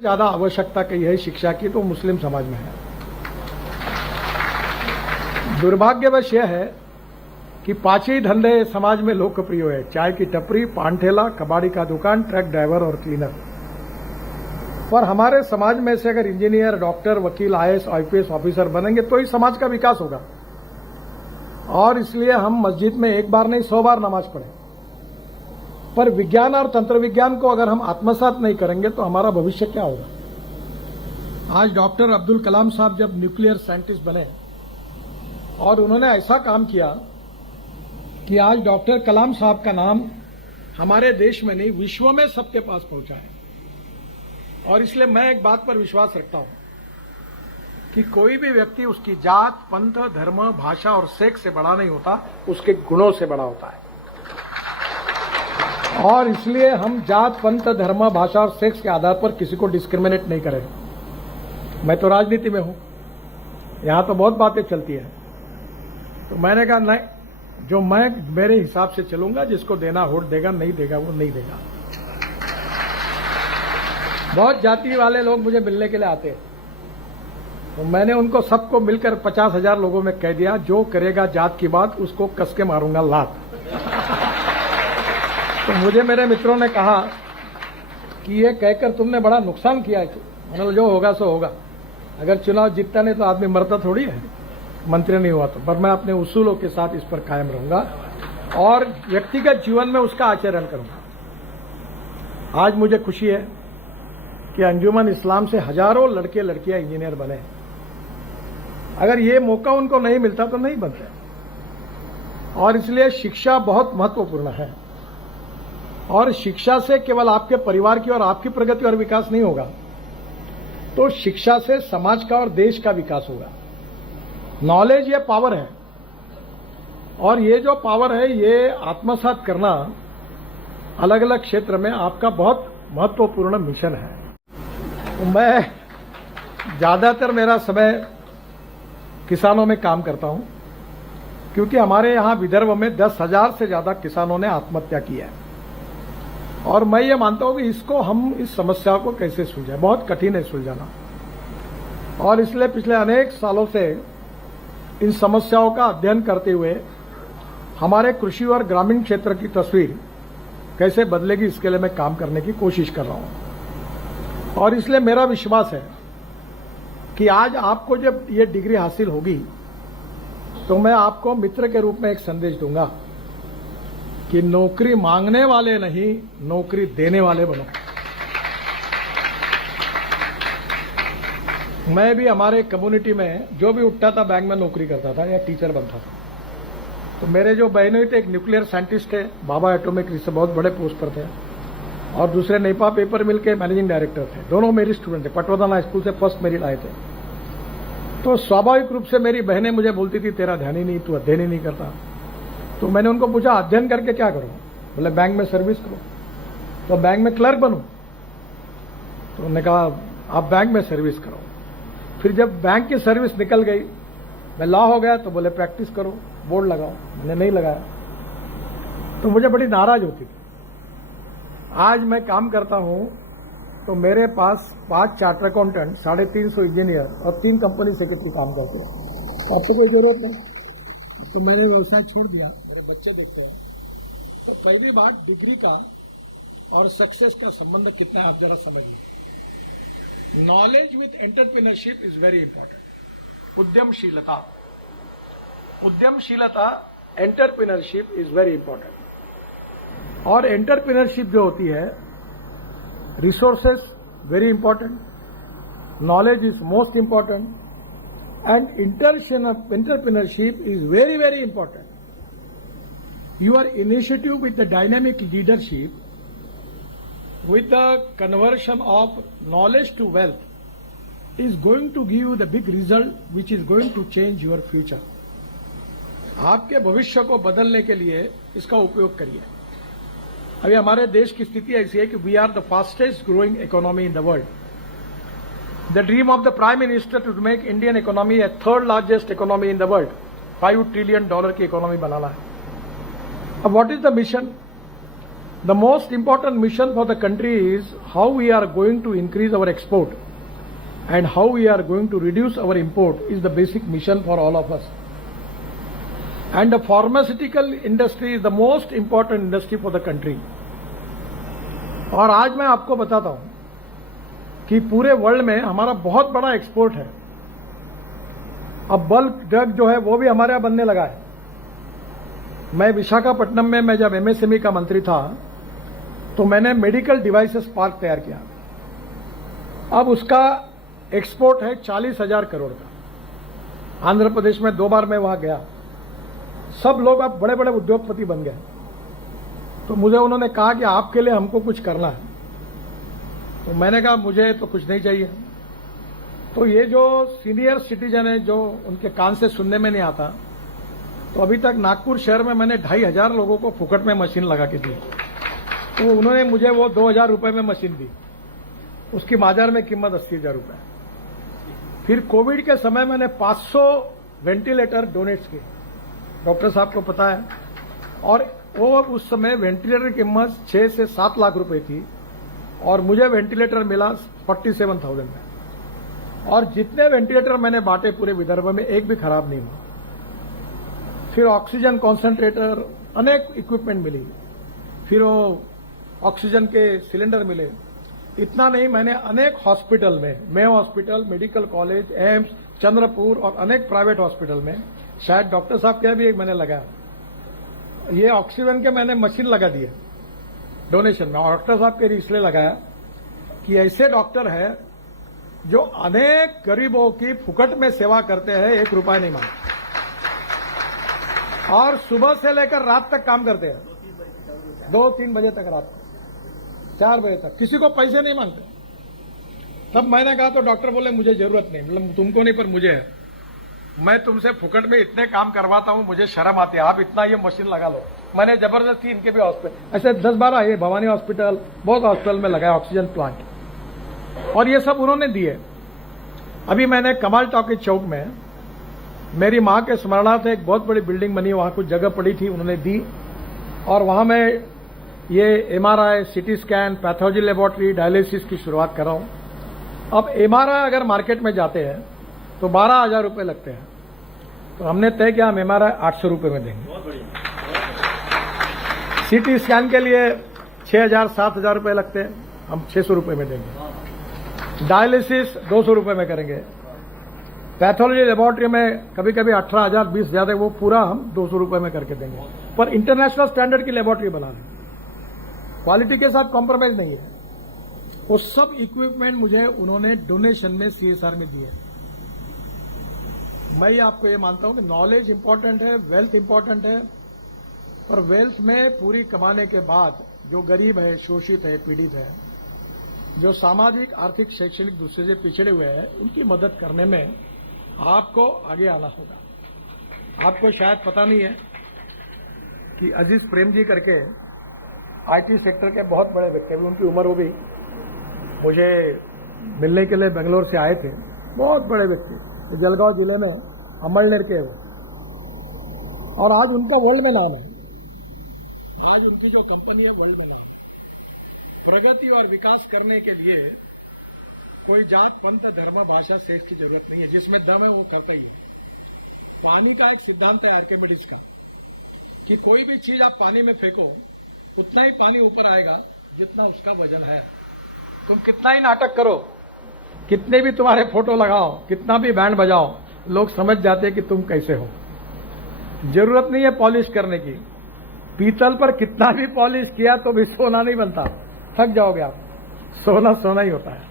ज्यादा आवश्यकता कही है शिक्षा की तो मुस्लिम समाज में है। दुर्भाग्यवश यह है कि पांच ही धंधे समाज में लोकप्रिय है: चाय की टपरी, पान ठेला, कबाड़ी का दुकान, ट्रक ड्राइवर और क्लीनर। पर हमारे समाज में से अगर इंजीनियर, डॉक्टर, वकील, आईएएस, आईपीएस ऑफिसर बनेंगे तो ही समाज का विकास होगा। और इसलिए हम मस्जिद में एक बार नहीं 100 बार नमाज पढ़ें, पर विज्ञान और तंत्र विज्ञान को अगर हम आत्मसात नहीं करेंगे तो हमारा भविष्य क्या होगा। आज डॉक्टर अब्दुल कलाम साहब जब न्यूक्लियर साइंटिस्ट बने और उन्होंने ऐसा काम किया कि आज डॉक्टर कलाम साहब का नाम हमारे देश में नहीं विश्व में सबके पास पहुंचा है। और इसलिए मैं एक बात पर विश्वास रखता हूं कि कोई भी व्यक्ति उसकी जात, पंथ, धर्म, भाषा और सेक्स से बड़ा नहीं होता, उसके गुणों से बड़ा होता है। और इसलिए हम जात, पंथ, धर्म, भाषा और सेक्स के आधार पर किसी को डिस्क्रिमिनेट नहीं करें। मैं तो राजनीति में हूं, यहां तो बहुत बातें चलती है, तो मैंने कहा नहीं, जो मैं मेरे हिसाब से चलूंगा, जिसको देना वोट देगा, नहीं देगा वो नहीं देगा। बहुत जाति वाले लोग मुझे मिलने के लिए आते हैं, तो मैंने उनको सबको मिलकर 50,000 लोगों में कह दिया, जो करेगा जात की बात उसको कस के मारूंगा लात। तो मुझे मेरे मित्रों ने कहा कि ये कहकर तुमने बड़ा नुकसान किया है। मैंने बोला जो होगा सो होगा, अगर चुनाव जीतता नहीं तो आदमी मरता थोड़ी है, मंत्री नहीं हुआ तो। पर मैं अपने उसूलों के साथ इस पर कायम रहूंगा और व्यक्तिगत जीवन में उसका आचरण करूंगा। आज मुझे खुशी है कि अंजुमन इस्लाम से हजारों लड़के लड़कियां इंजीनियर बने। अगर ये मौका उनको नहीं मिलता तो नहीं बनते। और इसलिए शिक्षा बहुत महत्वपूर्ण है। और शिक्षा से केवल आपके परिवार की और आपकी प्रगति और विकास नहीं होगा, तो शिक्षा से समाज का और देश का विकास होगा। नॉलेज ये पावर है, और ये जो पावर है ये आत्मसात करना अलग अलग क्षेत्र में आपका बहुत महत्वपूर्ण मिशन है। तो मैं ज्यादातर मेरा समय किसानों में काम करता हूं, क्योंकि हमारे यहां विदर्भ में 10,000 से ज्यादा किसानों ने आत्महत्या की है। और मैं ये मानता हूं कि इसको हम इस समस्या को कैसे सुलझाएं, बहुत कठिन है सुलझाना। और इसलिए पिछले अनेक सालों से इन समस्याओं का अध्ययन करते हुए हमारे कृषि और ग्रामीण क्षेत्र की तस्वीर कैसे बदलेगी, इसके लिए मैं काम करने की कोशिश कर रहा हूं। और इसलिए मेरा विश्वास है कि आज आपको जब ये डिग्री हासिल होगी तो मैं आपको मित्र के रूप में एक संदेश दूंगा कि नौकरी मांगने वाले नहीं, नौकरी देने वाले बनो। मैं भी हमारे कम्युनिटी में जो भी उठता था बैंक में नौकरी करता था या टीचर बनता था। तो मेरे जो बहनों थे, एक न्यूक्लियर साइंटिस्ट थे, बाबा एटॉमिक रिसर्च, बहुत बड़े पोस्ट पर थे, और दूसरे नेपा पेपर मिल के मैनेजिंग डायरेक्टर थे। दोनों मेरी स्टूडेंट थे, पटवर्धन स्कूल से फर्स्ट मेरिट आए थे। तो स्वाभाविक रूप से मेरी बहनें मुझे बोलती थी तेरा ध्यान ही नहीं, तू अध्ययन ही नहीं करता। तो मैंने उनको पूछा अध्ययन करके क्या करूं? बोले बैंक में सर्विस करो। तो बैंक में क्लर्क बनूं? तो उन्होंने कहा आप बैंक में सर्विस करो। फिर जब बैंक की सर्विस निकल गई, मैं लॉ हो गया, तो बोले प्रैक्टिस करो, बोर्ड लगाओ। मैंने नहीं लगाया, तो मुझे बड़ी नाराज होती थी। आज मैं काम करता हूं तो मेरे पास 5 चार्टर अकाउंटेंट, 350 इंजीनियर और 3 कंपनी सेक्रेटरी काम करते हैं। आपको कोई जरूरत नहीं। तो मैंने व्यवसाय छोड़ दिया, मेरे बच्चे देखते हैं। तो पहली बात, डिग्री का और सक्सेस का संबंध कितना है आप जरा समझिए। Knowledge with entrepreneurship is very important. उद्यमशीलता एंटरप्रेन्योरशिप इज वेरी इंपॉर्टेंट। और एंटरप्रेन्योरशिप जो होती है, resources very important, knowledge is most important, and entrepreneurship is very, very important. Your initiative with the dynamic leadership, with the conversion of knowledge to wealth, is going to give you the big result which is going to change your future. आपके भविष्य को बदलने के लिए इसका उपयोग करिए। अभी हमारे देश की स्थिति ऐसी है कि we are the fastest growing economy in the world. The dream of the Prime Minister to make Indian economy a 3rd largest economy in the world, $5 trillion की इकोनॉमी बनाना है। अब what is the mission? The most important mission for the country is how we are going to increase our export and how we are going to reduce our import is the basic mission for all of us. And the pharmaceutical industry is the most important industry for the country. और आज मैं आपको बताता हूं कि पूरे world में हमारा बहुत बड़ा एक्सपोर्ट है। अब बल्क ड्रग जो है वो भी हमारे यहां बनने लगा है। मैं विशाखापट्टनम में मैं जब एमएसएमई का मंत्री था तो मैंने मेडिकल डिवाइसेस पार्क तैयार किया। अब उसका एक्सपोर्ट है 40,000 करोड़ का। आंध्र प्रदेश में 2 बार मैं वहां गया। सब लोग अब बड़े बड़े उद्योगपति बन गए। तो मुझे उन्होंने कहा कि आपके लिए हमको कुछ करना है। तो मैंने कहा मुझे तो कुछ नहीं चाहिए। तो ये जो सीनियर सिटीजन है जो उनके कान से सुनने में नहीं आता, तो अभी तक नागपुर शहर में मैंने 2,500 लोगों को फुकट में मशीन लगा के दी। तो उन्होंने मुझे वो 2,000 रुपए में मशीन दी। उसकी बाजार में कीमत 80,000 रुपए। फिर कोविड के समय मैंने 500 वेंटिलेटर डोनेट किए, डॉक्टर साहब को पता है। और वो उस समय वेंटिलेटर की कीमत 6 से 7 लाख रुपए थी और मुझे वेंटिलेटर मिला 47,000 में। और जितने वेंटिलेटर मैंने बांटे पूरे विदर्भ में एक भी खराब नहीं हुआ। फिर ऑक्सीजन कॉन्सेंट्रेटर, अनेक इक्विपमेंट मिली। फिर वो ऑक्सीजन के सिलेंडर मिले। इतना नहीं, मैंने अनेक हॉस्पिटल में, Mayo hospital, medical college, AIIMS, Chandrapur और अनेक प्राइवेट हॉस्पिटल में, शायद डॉक्टर साहब के भी एक मैंने लगाया। ये ऑक्सीजन के मैंने मशीन लगा दिए डोनेशन में। डॉक्टर साहब के इसलिए लगाया कि ऐसे डॉक्टर है जो अनेक गरीबों की फुकट में सेवा करते हैं, 1 रुपया नहीं मांगते और सुबह से लेकर रात तक काम करते हैं, 2-3 बजे तक, रात को 4 बजे तक, किसी को पैसे नहीं मांगते। तब मैंने कहा तो डॉक्टर बोले मुझे जरूरत नहीं, मतलब तुमको नहीं पर मुझे है। मैं तुमसे फुकट में इतने काम करवाता हूं, मुझे शर्म आती है, आप इतना ये मशीन लगा लो। मैंने जबरदस्ती इनके भी हॉस्पिटल ऐसे 10-12 ये भवानी हॉस्पिटल, बहुत हॉस्पिटल में लगाया ऑक्सीजन प्लांट, और ये सब उन्होंने दिए। अभी मैंने कमाल टॉकीज चौक में मेरी मां के स्मरणार्थ एक बहुत बड़ी बिल्डिंग बनी, वहां कुछ जगह पड़ी थी, उन्होंने दी। और वहां मैं ये MRI, CT scan, pathology laboratory, dialysis की शुरुआत कर रहा हूं। अब एमआरआई अगर मार्केट में जाते हैं तो 12,000 रुपए लगते हैं। तो हमने तय किया हम एमआरआई 800 रुपए में देंगे। सीटी स्कैन के लिए 6,000-7,000 रुपए लगते हैं, हम 600 रुपए में देंगे। डायलिसिस 200 रुपए में करेंगे। पैथोलॉजी लेबोरेटरी में कभी कभी 18,000, 20,000, वो पूरा हम 200 रुपए में करके देंगे। पर इंटरनेशनल स्टैंडर्ड की लेबोरेटरी बना रहे, क्वालिटी के साथ कॉम्प्रोमाइज नहीं है। वो सब इक्विपमेंट मुझे उन्होंने डोनेशन में, सीएसआर में दिए। मैं आपको ये मानता हूं कि नॉलेज इंपॉर्टेंट है, वेल्थ इंपॉर्टेंट है, पर वेल्थ में पूरी कमाने के बाद जो गरीब है, शोषित है, पीड़ित है, जो सामाजिक, आर्थिक, शैक्षणिक दृष्टि से पिछड़े हुए हैं, उनकी मदद करने में आपको आगे आना होगा। आपको शायद पता नहीं है कि अजीज प्रेम जी करके आईटी सेक्टर के बहुत बड़े व्यक्ति, अभी उनकी उम्र हो गई, मुझे मिलने के लिए बेंगलोर से आए थे। बहुत बड़े व्यक्ति, जलगांव जिले में अमलनेर के वो, और आज उनका वर्ल्ड में नाम है। आज उनकी जो कंपनी है वर्ल्ड में नाम है। प्रगति और विकास करने के लिए कोई जात, पंथ, धर्म, भाषा, सेठ की जरूरत नहीं है। जिसमें दम है वो करता ही है। पानी का एक सिद्धांत है आर्किमिडीज का कि कोई भी चीज आप पानी में फेंको उतना ही पानी ऊपर आएगा जितना उसका वजन है। तुम कितना ही नाटक करो, कितने भी तुम्हारे फोटो लगाओ, कितना भी बैंड बजाओ, लोग समझ जाते हैं कि तुम कैसे हो। जरूरत नहीं है पॉलिश करने की। पीतल पर कितना भी पॉलिश किया तो भी सोना नहीं बनता, थक जाओगे आप। सोना सोना ही होता है।